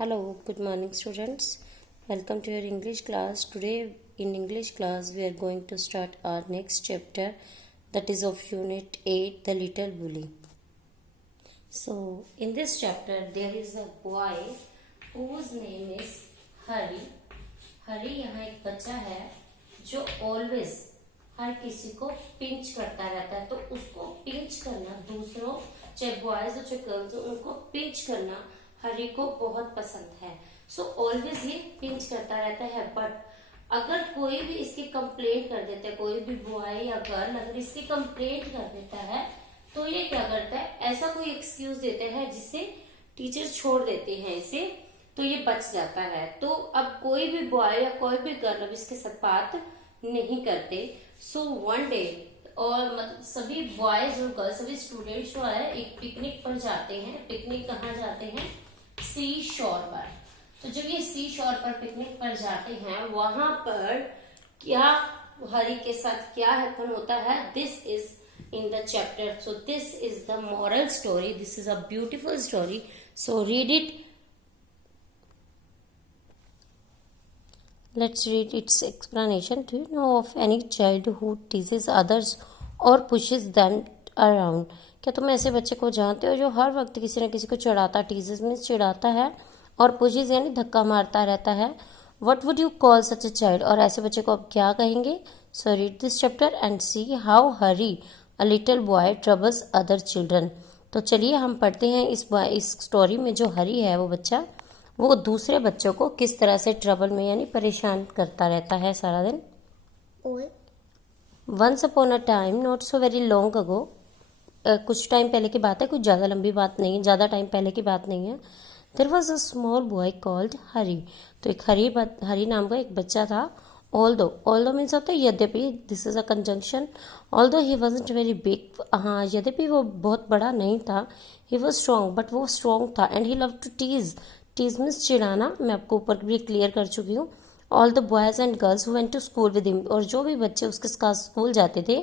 Hello, good morning, students. Welcome to your English class. Today, in English class, we are going to start our next chapter, that is of Unit 8, The Little Bully. So, in this chapter, there is a boy whose name is Hari. हरी यहाँ एक बच्चा है जो always हर किसी को pinch करता रहता है। तो उसको पिंच करना, दूसरों चाहे बॉयज हो चाहे गर्ल्स हो, उनको पिंच करना हरी को बहुत पसंद है। सो ऑलवेज ये पिंच करता रहता है। बट अगर कोई भी इसकी कंप्लेंट कर देता है, कोई भी बॉय या गर्ल अगर इसकी कंप्लेंट कर देता है तो ये क्या करता है, ऐसा कोई एक्सक्यूज देता है जिससे टीचर छोड़ देते हैं इसे, तो ये बच जाता है। तो अब कोई भी बॉय या कोई भी गर्ल अब इसके साथ बात नहीं करते। सो वन डे और मतलब सभी बॉयज और गर्ल्स, सभी स्टूडेंट्स जो है एक पिकनिक पर जाते हैं। पिकनिक कहाँ जाते हैं? सी शोर पर। तो जब ये सी शोर पर पिकनिक पर जाते हैं, वहां पर क्या हरी के साथ क्या हैपन होता है, this is in the chapter. So this is the moral story. This is a beautiful story. So read it. Let's read its explanation. Do you know of any child who teases others or pushes them around? क्या तुम ऐसे बच्चे को जानते हो जो हर वक्त किसी न किसी को चिढ़ाता, टीजेस मीन्स चिढ़ाता है, और पुशेस यानी धक्का मारता रहता है। What would you call such a child? और ऐसे बच्चे को आप क्या कहेंगे? So read this chapter and see how Hari, a little boy, troubles other children. तो चलिए हम पढ़ते हैं इस स्टोरी में जो हरी है वो बच्चा, वो दूसरे बच्चों को किस तरह से ट्रबल में यानी परेशान करता रहता है सारा दिन। Once upon a time, not so very long ago, कुछ टाइम पहले की बात है, कुछ ज़्यादा लंबी बात नहीं है, ज़्यादा टाइम पहले की बात नहीं है। There was a small boy called Hari. तो एक हरी नाम का एक बच्चा था। ऑल्दो मीन्स होता है यद्यपि, this is a conjunction. Although he wasn't very big, हाँ यद्यपि वो बहुत बड़ा नहीं था। ही वॉज स्ट्रॉन्ग, बट वो स्ट्रॉन्ग था। And he love to tease means चिढ़ाना, मैं आपको ऊपर भी क्लियर कर चुकी हूँ। All the boys and girls who went to school with him, और जो भी बच्चे उसके साथ स्कूल जाते थे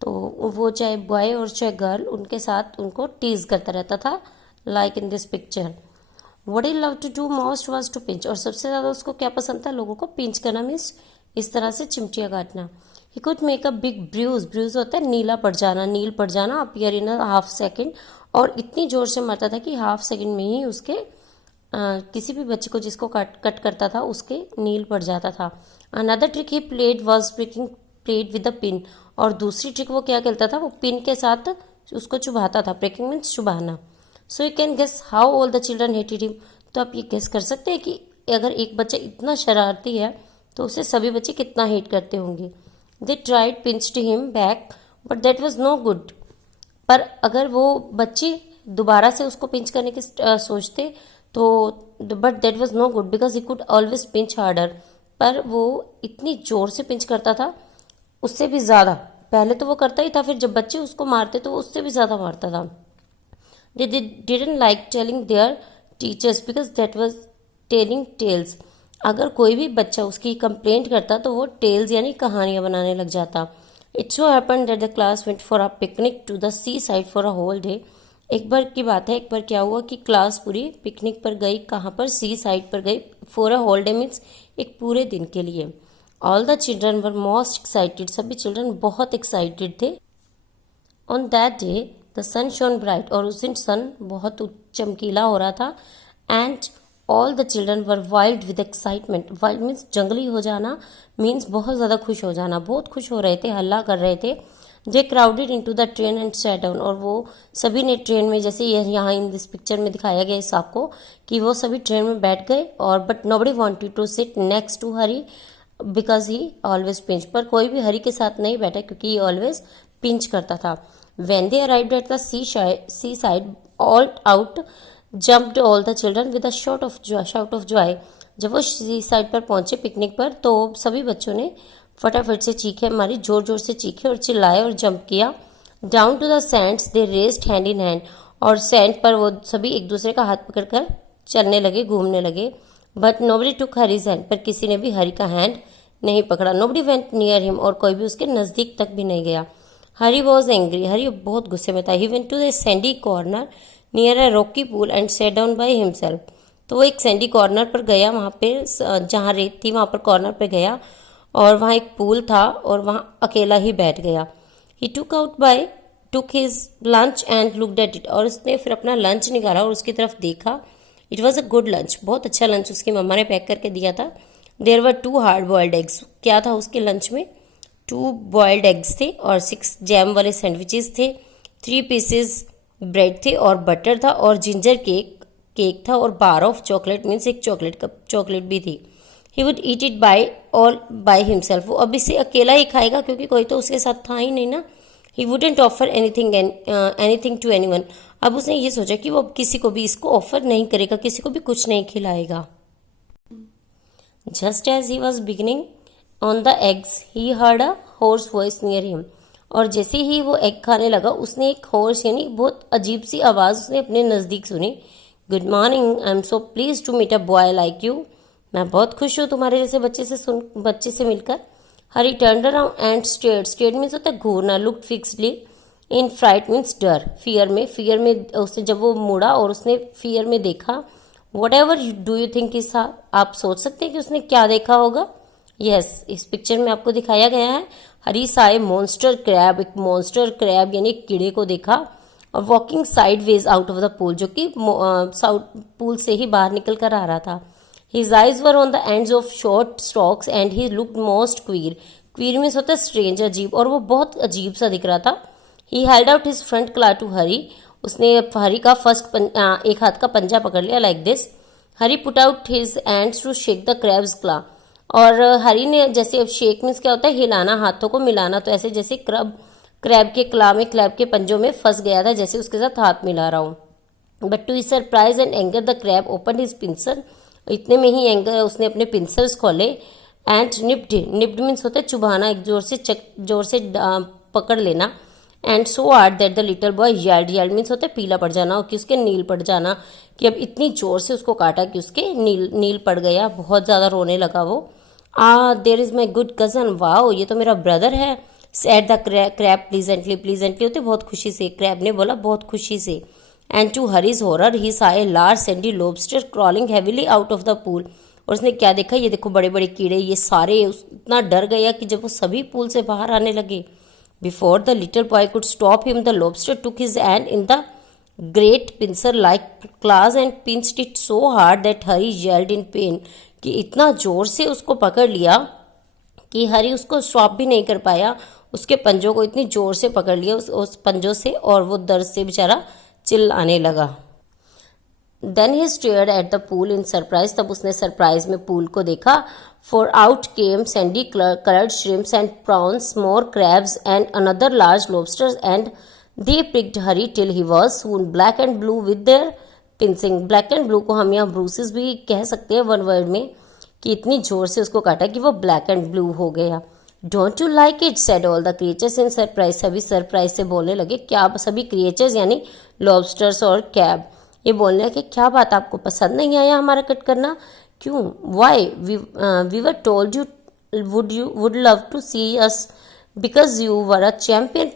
तो वो चाहे बॉय और चाहे गर्ल उनके साथ उनको टीज करता रहता था, like in this picture. What he loved to do most was to pinch, और सबसे ज़्यादा उसको क्या पसंद था, लोगों को पिंच करना, मीन्स इस तरह से चिमटियाँ काटना। He could make a big bruise होता है नील पड़ जाना, appear in a half second, और इतनी जोर से मारता था कि हाफ सेकंड में ही उसके किसी भी बच्चे को जिसको कट करता था उसके नील पड़ जाता था। Another trick he played was pricking played with the pin, और दूसरी ट्रिक वो क्या खेलता था, वो पिन के साथ उसको चुभाता था। प्रिकिंग मीन्स चुभाना। So you can guess how all the children hated him. तो आप ये गेस कर सकते हैं कि अगर एक बच्चा इतना शरारती है तो उसे सभी बच्चे कितना हेट करते होंगे। They tried pinched him back but that was no good. पर अगर वो बच्चे दोबारा से उसको पिंच करने की सोचते तो but that was no good because he could always pinch harder. पर वो इतनी जोर से पिंच करता था, उससे भी ज़्यादा। पहले तो वो करता ही था, फिर जब बच्चे उसको मारते तो वो उससे भी ज़्यादा मारता था। They didn't like telling their teachers because that was telling tales. अगर कोई भी बच्चा उसकी कंप्लेंट करता तो वो टेल्स यानी कहानियाँ बनाने लग जाता। It so happened that the class went for a picnic to the seaside for a whole day. एक बार की बात है, एक बार क्या हुआ कि क्लास पूरी पिकनिक पर गई। कहाँ पर? सी साइड पर गई। For a whole day means एक पूरे दिन के लिए। All the children were most excited, सभी चिल्ड्रन बहुत एक्साइटेड थे। On that day the sun shone bright, और उस दिन सन बहुत चमकीला हो रहा था। And all the children were wild with excitement. Wild means जंगली हो जाना, मीन्स बहुत ज़्यादा खुश हो जाना, बहुत खुश हो रहे थे, हल्ला कर रहे थे। They crowded in to the train and sat down, और वो सभी ने ट्रेन में, जैसे यहाँ इन दिस पिक्चर में दिखाया गया इस आपको, कि वो सभी ट्रेन में बैठ गए। और but nobody wanted to sit next to Harry because he always pinch. पर कोई भी हरी के साथ नहीं बैठा क्योंकि ये ऑलवेज पिंच करता था। When they arrived at the seaside, all out jumped all the children with a shout of joy. जब वो सी साइड पर पहुंचे पिकनिक पर तो सभी बच्चों ने फटाफट से चीखे मारी, जोर जोर से चीखे और चिल्लाए और जंप किया। Down to the sands they raced hand in hand, और सैंड पर वो सभी एक दूसरे का हाथ पकड़कर चलने लगे, घूमने लगे। But nobody took Harry's hand, पर किसी ने भी हरी का हैंड नहीं पकड़ा। नोबडी वेंट नियर हिम, और कोई भी उसके नज़दीक तक भी नहीं गया। हरी वॉज एंग्री, हरी बहुत गुस्से में था। He went to the sandy corner near a rocky pool and sat down by himself. तो वो एक सैंडी कॉर्नर पर गया, वहाँ पे जहाँ रेत थी वहाँ पर कॉर्नर पे गया और वहाँ एक पूल था और वहाँ अकेला ही बैठ गया। He took his lunch and looked at it, और उसने फिर अपना लंच निकाला और उसकी तरफ देखा। It was a good lunch, बहुत अच्छा लंच उसकी मम्मा ने पैक करके दिया था। There were 2 hard boiled eggs, क्या था उसके लंच में? 2 बॉइल्ड एग्स थे और 6 जैम वाले सैंडविचेस थे, 3 पीसेस ब्रेड थे और बटर था और जिंजर केक था और बार ऑफ चॉकलेट, मीन्स एक चॉकलेट भी थी। He would eat it by himself, वो अब इसे अकेला ही खाएगा क्योंकि कोई तो उसके साथ था ही नहीं ना। He wouldn't offer anything to anyone, अब उसने ये सोचा कि वो अब किसी को भी इसको ऑफर नहीं करेगा, किसी को भी कुछ नहीं खिलाएगा। Just as he was beginning on the eggs he heard a hoarse voice near him, और जैसे ही वो एग खाने लगा उसने एक होर्स यानी बहुत अजीब सी आवाज़ उसने अपने नज़दीक सुनी। Good morning, I am so please to meet a boy like you, मैं बहुत खुश हूँ तुम्हारे जैसे बच्चे से मिलकर। Hari turned around and stared means होता है घूरना, looked fixedly, in fright means डर, फियर में उसने जब वो मुड़ा और उसने फियर में देखा। What ever do you think इस, आप सोच सकते हैं कि उसने क्या देखा होगा? यस, इस पिक्चर में आपको दिखाया गया है। हरी साए मॉन्स्टर क्रैब, एक मॉन्स्टर क्रैब यानी एक कीड़े को देखा, और walking sideways out of the pool, जो कि पूल से ही बाहर निकल कर आ रहा था। His eyes were on the ends of short stocks and he looked most queer means होता है स्ट्रेंज, अजीब, और वो बहुत अजीब सा दिख रहा था। He held out his front claw to Harry, उसने हरी का एक हाथ का पंजा पकड़ लिया like this. Harry put out his hands to shake the crab's claw, और हरी ने जैसे शेक मीन्स क्या होता है हिलाना, हाथों को मिलाना, तो ऐसे जैसे क्रैब के क्ला में, क्रैब के पंजों में फंस गया था, जैसे उसके साथ हाथ मिला रहा हूँ। But to his surprise and anger the crab open his pincer, इतने में ही एंगर उसने अपने पिंसर्स खोले। एंड निप्ड मीन्स होता है चुभाना, एक जोर से पकड़ लेना। And so hard that the little boy yelled means होता है पीला पड़ जाना, और कि उसके नील पड़ जाना, कि अब इतनी जोर से उसको काटा कि उसके नील पड़ गया, बहुत ज़्यादा रोने लगा वो। There is my good cousin, wow ये तो मेरा ब्रदर है। सेड द क्रैब प्लीजेंटली होते बहुत खुशी से, क्रैब ने बोला बहुत खुशी से। एंड टू हरीज हॉरर ही सा a large Sandy lobster crawling heavily out of the pool, और उसने क्या देखा, ये देखो बड़े बड़े कीड़े, ये सारे, इतना डर गया कि जब वो सभी पूल से बाहर आने लगे। Before the little boy could stop him the lobster took his hand in the great pincer like claws and pinched it so hard that Harry yelled in pain, कि इतना जोर से उसको पकड़ लिया कि हरी उसको स्टॉप भी नहीं कर पाया, उसके पंजों को इतनी जोर से पकड़ लिया उस पंजों से, और वो दर्द से बेचारा चिल्लाने लगा। Then he stared at the pool in surprise, तब उसने सरप्राइज में पूल को देखा। For out came sandy coloured shrimps and prawns, more crabs and another large lobsters, and they picked Hari till he was soon black and blue with their pinching. Black and blue को हम यहाँ bruises भी कह सकते हैं one word में, कि इतनी जोर से उसको काटा कि वो ब्लैक एंड ब्लू हो गया। Don't you like it, said all the creatures in surprise, सभी सरप्राइज से बोलने लगे। क्या सभी क्रिएचर्स यानी लॉबस्टर्स और कैब, ये बोलने लगे क्या बात, आपको पसंद नहीं आया हमारा कट करना? क्यों? Why? We were told you would love to see us because you were a champion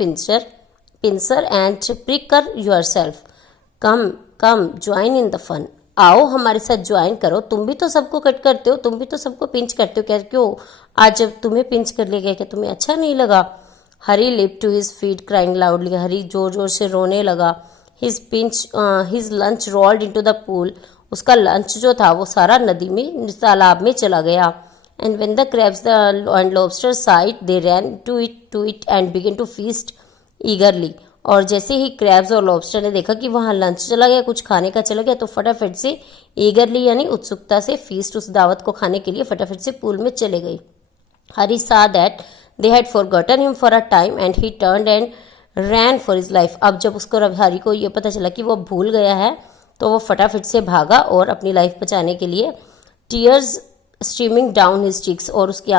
pincer and pricker yourself. Come join in the fun, आओ हमारे साथ ज्वाइन करो, तुम भी तो सबको कट करते हो, तुम भी तो सबको पिंच करते हो, क्या क्यों आज जब तुम्हें पिंच कर लिया गया क्या तुम्हें अच्छा नहीं लगा? Harry leap to his feet crying loudly, Harry जोर जोर से रोने लगा। His lunch rolled into the pool, उसका लंच जो था वो सारा नदी में, तालाब में चला गया। And when the crabs and lobster saw it, they ran to it and began to feast eagerly, और जैसे ही क्रैब्स और लॉबस्टर ने देखा कि वहाँ लंच चला गया, कुछ खाने का चला गया, तो फटाफट से ईगरली यानी उत्सुकता से फीस्ट, उस दावत को खाने के लिए फटाफट से पूल में चले गए। हरी saw that they had forgotten him for a time and he turned and ran for his life। अब जब उसको हरी को ये पता चला कि वो भूल गया है, तो वो फटाफट से भागा और अपनी लाइफ बचाने के लिए, tears streaming down his cheeks, और उसके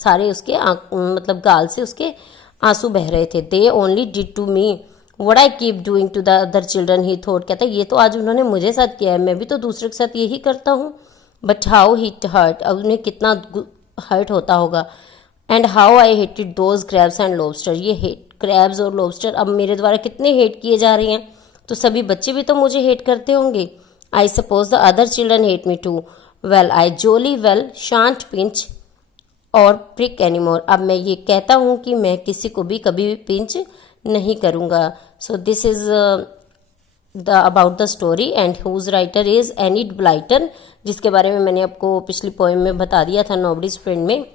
सारे उसके मतलब गाल से उसके आंसू बह रहे थे। They only did to me what I keep doing to the other children, he thought, कहता ये तो आज उन्होंने मुझे साथ किया है, मैं भी तो दूसरे के साथ यही करता हूँ। बट हाउ हिट हर्ट, अब उन्हें कितना हर्ट होता होगा। And how I hated those crabs and lobster, ये हेट क्रैब्स और लॉबस्टर अब मेरे द्वारा कितने हेट किए जा रहे हैं, तो सभी बच्चे भी तो मुझे हेट करते होंगे। I suppose the other children hate me too. Well, I jolly well shan't pinch or prick anymore. अब मैं ये कहता हूँ कि मैं किसी को भी कभी भी पिंच नहीं करूँगा. So this is the about the story and whose writer is Enid Blyton, जिसके बारे में मैंने आपको पिछली पोएम में बता दिया था Nobody's Friend में.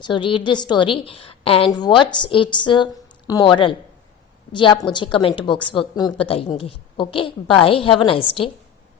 So read this story and what's its moral, ये आप मुझे कमेंट बॉक्स में बताएंगे. Okay, bye, have a nice day.